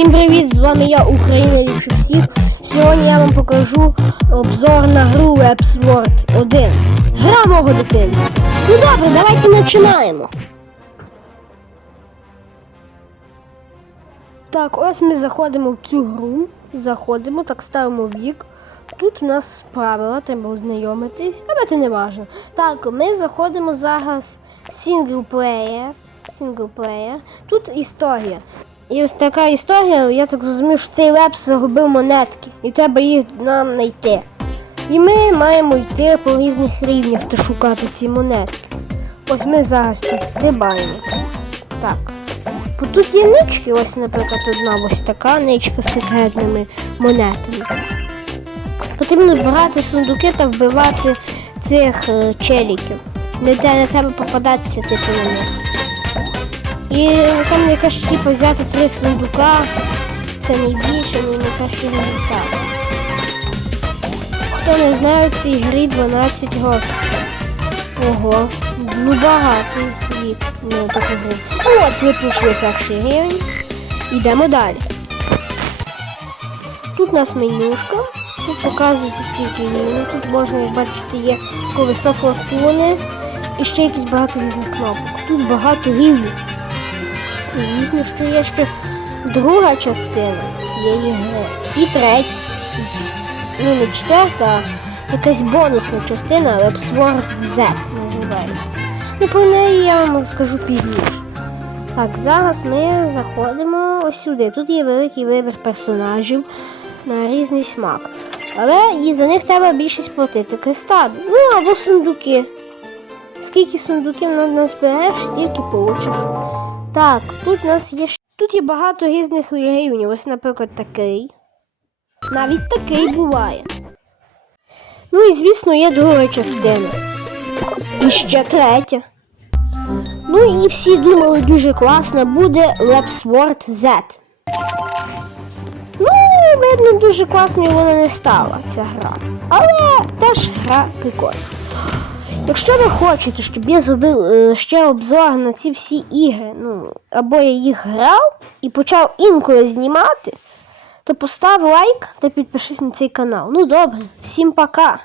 Всім привіт! З вами я, Україна ліпше всіх. Сьогодні я вам покажу обзор на гру WebSword 1. Гра мого дитинства. Ну добре, давайте починаємо. Так, ось ми заходимо в цю гру. Заходимо, так ставимо вік. Тут у нас правила, треба ознайомитись, але це не важливо. Так, ми заходимо зараз в сінглплеєр. Сінглплеєр. Тут історія. І ось така історія, я так зрозумів, що цей веб загубив монетки, і треба їх нам знайти. І ми маємо йти по різних рівнях та шукати ці монетки. Ось ми зараз тут стрибаємо. Так. Бо тут є нички, ось, наприклад, одна ось така ничка з секретними монетами. Потрібно брати сундуки та вбивати цих е, челіків. Не треба попадатися типу на них. І саме якась типу взяти три сундука. Це найбільше, не найкращий результат. Хто не знає, цій грі 12 років. Ого, ну багато вік на таку гру. Ну, Ось ми пройшли перший рівень. Йдемо далі. Тут у нас менюшка. Тут показується скільки рівнів. Тут можна, як бачите, є колесо фортуни і ще якісь багато різних кнопок. Тут багато рівнів. І Звісно, що є ще друга частина цієї гри. І третя. Ну, не четверта, а якась бонусна частина WebSword Z називається. Ну, про неї я вам розкажу пізніше. Так, зараз ми заходимо ось сюди. Тут є великий вибір персонажів на різний смак. Але і за них треба більше сплатити кристалів. Ну або сундуки. Скільки сундуків на- стільки получиш. Так, тут у нас є. Тут є багато різних рівнів. Ось, наприклад, такий. Навіть такий буває. Ну і звісно є друга частина. І ще третя. Ну і всі думали дуже класно буде WebSword Z. Ну, видно, дуже класною вона не стала, ця гра. Але теж гра прикольна. Якщо ви хочете, щоб я зробив е, ще обзор на ці всі ігри, ну, або я їх грав і почав інколи знімати, то постав лайк та підпишись на цей канал. Ну добре, всім пока!